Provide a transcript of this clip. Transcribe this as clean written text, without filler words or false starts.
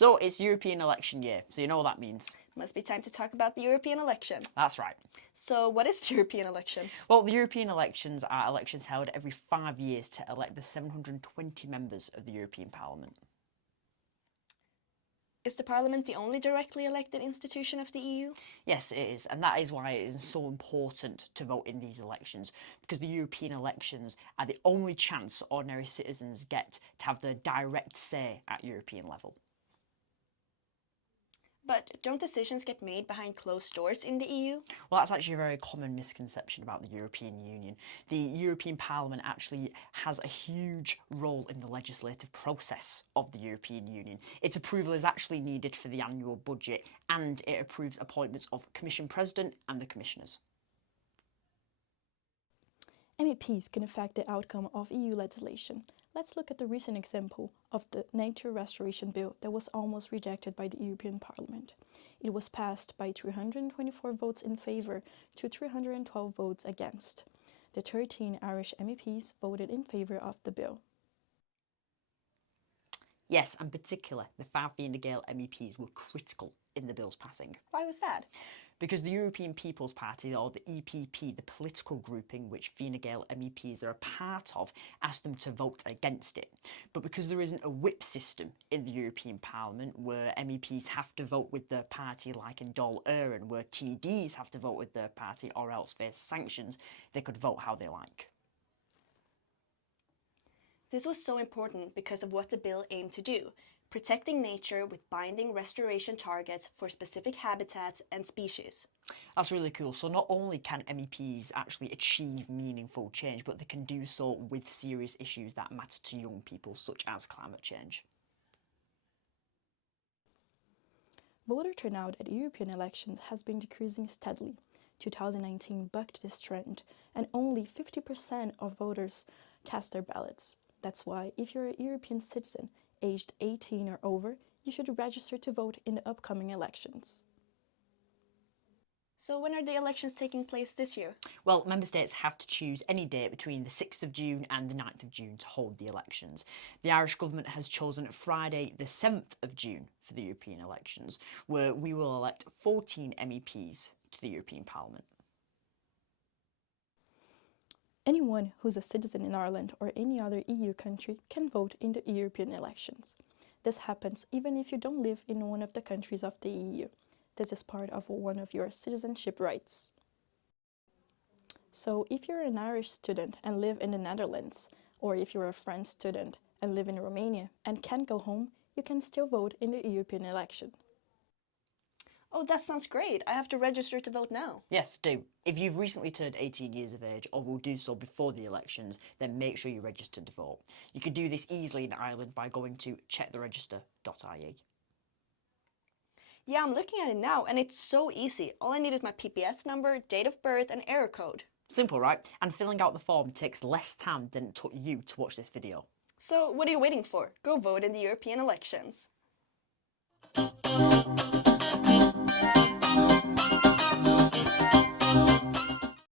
So it's European election year, so you know what that means. Must be time to talk about the European election. That's right. So what is the European election? Well, the European elections are elections held every 5 years to elect the 720 members of the European Parliament. Is the Parliament the only directly elected institution of the EU? Yes, it is, and that is why it is so important to vote in these elections, because the European elections are the only chance ordinary citizens get to have the direct say at European level. But don't decisions get made behind closed doors in the EU? Well, that's actually a very common misconception about the European Union. The European Parliament actually has a huge role in the legislative process of the European Union. Its approval is actually needed for the annual budget, and it approves appointments of Commission President and the Commissioners. MEPs can affect the outcome of EU legislation. Let's look at the recent example of the Nature Restoration Bill that was almost rejected by the European Parliament. It was passed by 324 votes in favour to 312 votes against. The 13 Irish MEPs voted in favour of the bill. Yes, and particularly the 5 Fine Gael MEPs were critical in the bill's passing. Why was that? Because the European People's Party, or the EPP, the political grouping which Fine Gael MEPs are a part of, asked them to vote against it. But because there isn't a whip system in the European Parliament where MEPs have to vote with their party, like in Dáil Éireann, where TDs have to vote with their party or else face sanctions, they could vote how they like. This was so important because of what the bill aimed to do, protecting nature with binding restoration targets for specific habitats and species. That's really cool. So not only can MEPs actually achieve meaningful change, but they can do so with serious issues that matter to young people, such as climate change. Voter turnout at European elections has been decreasing steadily. 2019 bucked this trend, and only 50% of voters cast their ballots. That's why, if you're a European citizen aged 18 or over, you should register to vote in the upcoming elections. So when are the elections taking place this year? Well, member states have to choose any date between the 6th of June and the 9th of June to hold the elections. The Irish government has chosen Friday the 7th of June for the European elections, where we will elect 14 MEPs to the European Parliament. Anyone who's a citizen in Ireland or any other EU country can vote in the European elections. This happens even if you don't live in one of the countries of the EU. This is part of one of your citizenship rights. So if you're an Irish student and live in the Netherlands, or if you're a French student and live in Romania and can't go home, you can still vote in the European election. Oh, that sounds great. I have to register to vote now. Yes, do. If you've recently turned 18 years of age or will do so before the elections, then make sure you register to vote. You can do this easily in Ireland by going to checktheregister.ie. Yeah, I'm looking at it now, and it's so easy. All I need is my PPS number, date of birth, and error code. Simple, right? And filling out the form takes less time than it took you to watch this video. So what are you waiting for? Go vote in the European elections.